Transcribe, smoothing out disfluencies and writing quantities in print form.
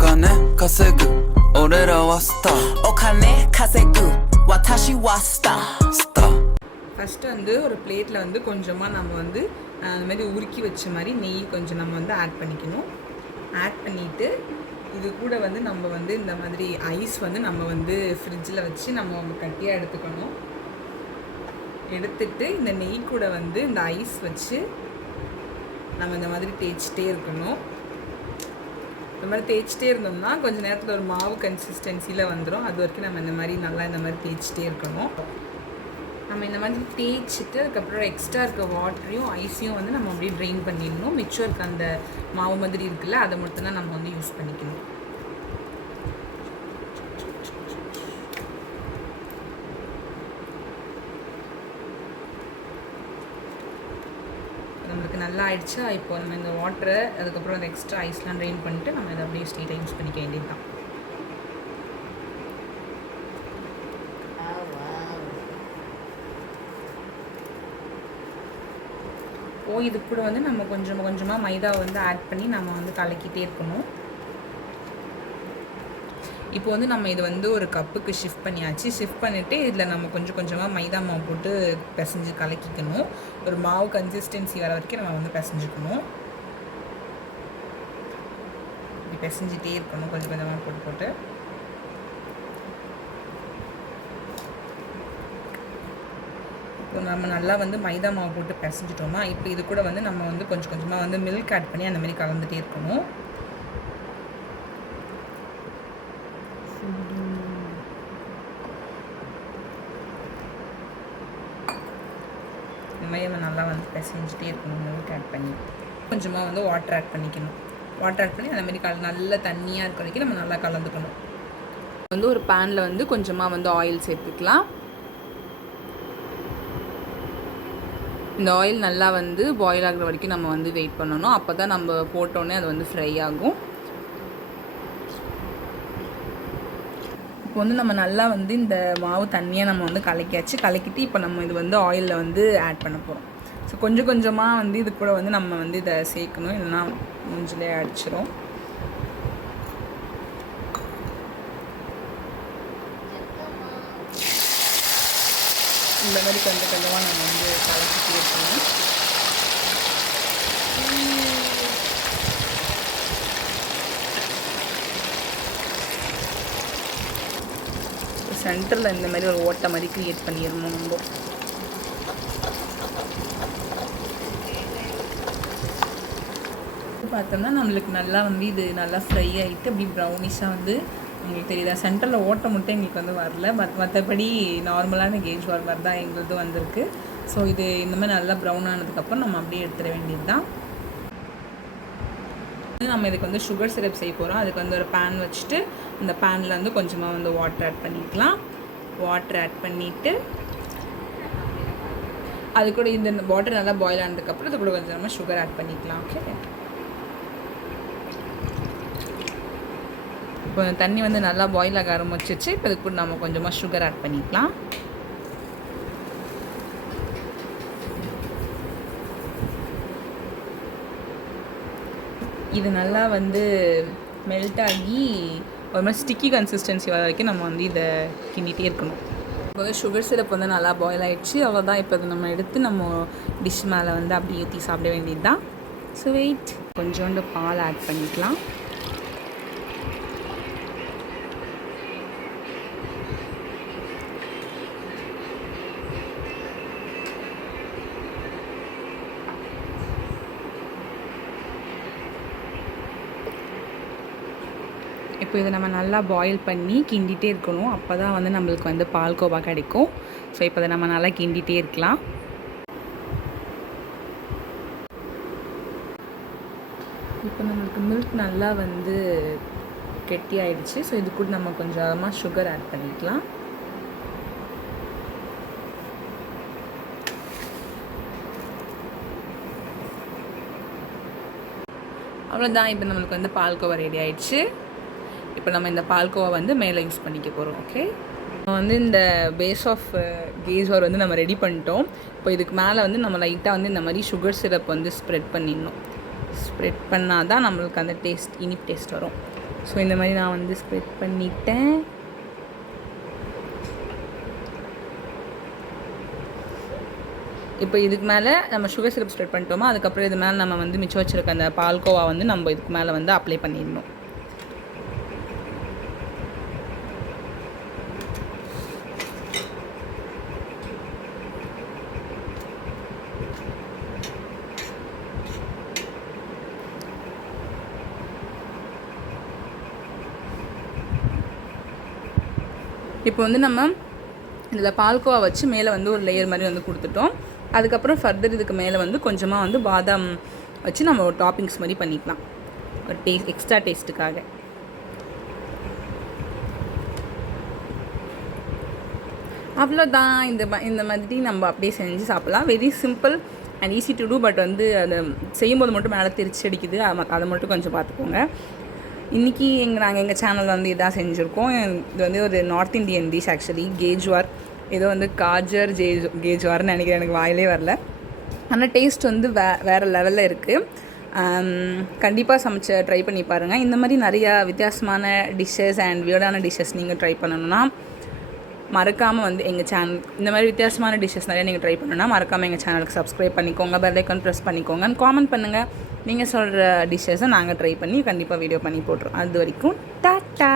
金稼ぐ俺らはスターお金稼ぐ私はスタースターஃபஸ்ட்டு வந்து ஒரு பிளேட்டில் வந்து கொஞ்சமாக நம்ம வந்து அந்த மாதிரி உருக்கி வச்ச மாதிரி நெய் கொஞ்சம் நம்ம வந்து ஆட் பண்ணிக்கணும். ஆட் பண்ணிவிட்டு இது கூட வந்து நம்ம வந்து இந்த மாதிரி ஐஸ் வந்து நம்ம வந்து ஃப்ரிட்ஜில் வச்சு நம்ம கட்டியாக எடுத்துக்கணும். எடுத்துட்டு இந்த நெய் கூட வந்து இந்த ஐஸ் வச்சு நம்ம இந்த மாதிரி தேய்ச்சிட்டே இருக்கணும். இந்த மாதிரி தேய்ச்சிட்டே இருந்தோம்னா கொஞ்சம் நேரத்தில் ஒரு மாவு கன்சிஸ்டன்சியில் வந்துடும். அது வரைக்கும் நம்ம இந்த மாதிரி நல்லா இந்த மாதிரி தேய்ச்சிட்டே இருக்கணும். நம்ம இந்த மாதிரி தேய்ச்சிட்டு அதுக்கப்புறம் எக்ஸ்ட்ரா இருக்க வாட்டரையும் ஐஸையும் வந்து நம்ம அப்படியே ட்ரெயின் பண்ணிடணும். மிச்சம் இருக்க அந்த மாவு மாதிரி இருக்குல்ல அதை மட்டும்தான் நம்ம வந்து யூஸ் பண்ணிக்கணும். நம்மளுக்கு நல்லா ஆயிடுச்சா. இப்போ நம்ம இந்த வாட்டரை அதுக்கப்புறம் அந்த எக்ஸ்ட்ரா ஐஸ்லாம் ட்ரெயின் பண்ணிவிட்டு நம்ம இதை அப்படியே ஸ்ட்ரெயிட்டாக யூஸ் பண்ணிக்க வேண்டியது தான். இது கூட வந்து நம்ம கொஞ்சமாக மைதாவை வந்து ஆட் பண்ணி நம்ம வந்து கலக்கிட்டே இருக்கணும். இப்போ வந்து நம்ம இது வந்து ஒரு கப்புக்கு ஷிஃப்ட் பண்ணியாச்சு. ஷிஃப்ட் பண்ணிவிட்டு இதில் நம்ம கொஞ்சமாக மைதா மாவு போட்டு பிசைஞ்சு கலக்கிக்கணும். ஒரு மாவு கன்சிஸ்டன்சி வர வரைக்கும் நம்ம வந்து பிசைஞ்சுக்கணும். இப்படி பிசைஞ்சிட்டே இருக்கணும் கொஞ்சமாக போட்டு. இப்போ நம்ம நல்லா வந்து மைதா மாவு போட்டு பிசைஞ்சிட்டோமா. இப்போ இது கூட வந்து நம்ம வந்து கொஞ்சமாக வந்து மில்க் ஆட் பண்ணி அந்த மாதிரி கலந்துகிட்டே இருக்கணும். இந்த மாதிரி நம்ம நல்லா வந்து பிசைஞ்சிட்டே இருக்கணும். மில்க் ஆட் பண்ணி கொஞ்சமாக வந்து வாட்டர் ஆட் பண்ணிக்கணும். வாட்டர் ஆட் பண்ணி அந்த மாதிரி நல்ல தண்ணியாக இருக்க வரைக்கும் நம்ம நல்லா கலந்துக்கணும். வந்து ஒரு பேனில் வந்து கொஞ்சமாக வந்து ஆயில் சேர்த்துக்கலாம். இந்த ஆயில் நல்லா வந்து பாயில் ஆகிற வரைக்கும் நம்ம வந்து வெயிட் பண்ணணும். அப்போ தான் நம்ம போட்டோன்னே அது வந்து ஃப்ரை ஆகும். இப்போ வந்து நம்ம நல்லா வந்து இந்த மாவு தண்ணியாக நம்ம வந்து கலக்கிட்டு இப்போ நம்ம இது வந்து ஆயிலில் வந்து ஆட் பண்ண போகிறோம். ஸோ கொஞ்சமாக வந்து இது கூட வந்து நம்ம வந்து இதை சேர்க்கணும். இல்லைன்னா மூஞ்சிலே அடிச்சிடும். இந்த மாதிரி கொஞ்சமாக நம்ம வந்து கலக்கிட்டே இருக்கணும். சென்டரில் இந்த மாதிரி ஒரு ஓட்டை மாதிரி க்ரியேட் பண்ணிடணும். நம்ம பார்த்தோம்னா நம்மளுக்கு நல்லா வந்து இது நல்லா ஃப்ரை ஆகிட்டு அப்படி ப்ரௌனிஷாக வந்து உங்களுக்கு தெரியுதா. சென்டரில் ஓட்டை மட்டும் எங்களுக்கு வந்து வரல. மற்றபடி நார்மலான கேஜ் வார் மாதிரி தான் எங்களுக்கு வந்திருக்கு. ஸோ இது இந்த மாதிரி நல்லா ப்ரௌன் ஆனதுக்கப்புறம் நம்ம அப்படியே எடுத்துட வேண்டியது தான். நம்ம இதுக்கு வந்து சுகர் சிரப் செய்ய போகிறோம். அதுக்கு வந்து ஒரு பேன் வச்சுட்டு இந்த பேனில் வந்து கொஞ்சமாக வந்து வாட்டர் ஆட் பண்ணிக்கலாம். வாட்டர் ஆட் பண்ணிவிட்டு அது கூட இந்த வாட்டர் நல்லா பாயில் ஆனதுக்கப்புறம் அது கூட கொஞ்சம் நம்ம சுகர் ஆட் பண்ணிக்கலாம். ஓகே, இப்போ தண்ணி வந்து நல்லா பாயில் ஆக ஆரம்பிச்சிச்சு. இப்போ அதுக்கு கூட நம்ம கொஞ்சமாக சுகர் ஆட் பண்ணிக்கலாம். இது நல்லா வந்து மெல்ட் ஆகி ஒரு மாதிரி ஸ்டிக்கி கன்சிஸ்டன்சி வர வரைக்கும் நம்ம வந்து இதை கிண்டிகிட்டே இருக்கணும். இப்போ வந்து சுகர் சிரப் வந்து நல்லா பாயில் ஆகிடுச்சு. அவ்வளோதான். இப்போ இதை நம்ம எடுத்து நம்ம டிஷ் மேலே வந்து அப்படியே ஊற்றி சாப்பிட வேண்டியது தான். ஸோ வெயிட், கொஞ்சோண்டு பால் ஆட் பண்ணிக்கலாம். இப்போ இதை நம்ம நல்லா பாயில் பண்ணி கிண்டிகிட்டே இருக்கணும். அப்போ தான் வந்து நம்மளுக்கு வந்து பால்கோவா கிடைக்கும். ஸோ இப்போ இதை நம்ம நல்லா கிண்டிகிட்டே இருக்கலாம். இப்போ நம்மளுக்கு மில்க் நல்லா வந்து கெட்டி ஆயிடுச்சு. ஸோ இது கூட நம்ம கொஞ்சமாக சுகர் ஆட் பண்ணிக்கலாம். அவ்வளோதான். இப்போ நம்மளுக்கு வந்து பால்கோவா ரெடி ஆயிடுச்சு. இப்போ நம்ம இந்த பால்கோவா வந்து மேலே யூஸ் பண்ணிக்க போகிறோம். ஓகே, வந்து இந்த பேஸ் ஆஃப் கேஸ்வார் வந்து நம்ம ரெடி பண்ணிட்டோம். இப்போ இதுக்கு மேலே வந்து நம்ம லைட்டாக வந்து இந்த மாதிரி சுகர் சிரப் வந்து ஸ்ப்ரெட் பண்ணிடணும். ஸ்ப்ரெட் பண்ணால் தான் நம்மளுக்கு அந்த டேஸ்ட் இனிப்பு டேஸ்ட் வரும். ஸோ இந்த மாதிரி நான் வந்து ஸ்ப்ரெட் பண்ணிட்டேன். இப்போ இதுக்கு மேலே நம்ம சுகர் சிரப் ஸ்ப்ரெட் பண்ணிட்டோமா, அதுக்கப்புறம் இது மேலே நம்ம வந்து மிச்சம் வச்சுருக்க அந்த பால்கோவா வந்து நம்ம இதுக்கு மேலே வந்து அப்ளை பண்ணிடணும். இப்போ வந்து நம்ம இதில் பால்கோவா வச்சு மேலே வந்து ஒரு லேயர் மாதிரி வந்து கொடுத்துட்டோம். அதுக்கப்புறம் ஃபர்தர் இதுக்கு மேலே வந்து கொஞ்சமாக வந்து பாதாம் வச்சு நம்ம ஒரு டாப்பிங்ஸ் மாதிரி பண்ணிக்கலாம், ஒரு எக்ஸ்ட்ரா டேஸ்ட்டுக்காக. அவ்வளோதான். இந்த மாதிரி நம்ம அப்படியே செஞ்சு சாப்பிட்லாம். Very simple and easy to do. But வந்து அதை செய்யும்போது மட்டும் மேலே தெரிச்சு அடிக்குது, அதை மட்டும் கொஞ்சம் பார்த்துக்கோங்க. இன்றைக்கி நாங்கள் எங்கள் சேனலில் வந்து இதாக செஞ்சுருக்கோம். இது வந்து ஒரு நார்த் இந்தியன் டிஷ் ஆக்சுவலி, கேஜ்வார். ஏதோ வந்து காஜர் கேஜ்வார்னு நினைக்கிறேன், எனக்கு வாயிலே வரல. ஆனால் டேஸ்ட் வந்து வேறு லெவலில் இருக்குது. கண்டிப்பாக ட்ரை பண்ணி பாருங்கள். இந்த மாதிரி நிறையா வித்தியாசமான டிஷ்ஷஸ் அண்ட் வியர்டான டிஷ்ஷஸ் நீங்கள் ட்ரை பண்ணணுன்னா மறக்காமல் வந்து எங்கள் சேனல், இந்த மாதிரி வித்தியாசமான டிஷ்ஷஸ் நிறையா நீங்கள் ட்ரை பண்ணணுன்னா மறக்காமல் எங்கள் சேனலுக்கு சப்ஸ்கிரைப் பண்ணிக்கோங்க, பெல் ஐக்கான் ப்ரெஸ் பண்ணிக்கோங்க, காமெண்ட் பண்ணுங்கள். நீங்கள் சொல்கிற டிஷ்ஷஸை நாங்கள் ட்ரை பண்ணி கண்டிப்பாக வீடியோ பண்ணி போட்டுருவோம். அது வரைக்கும் டாட்டா.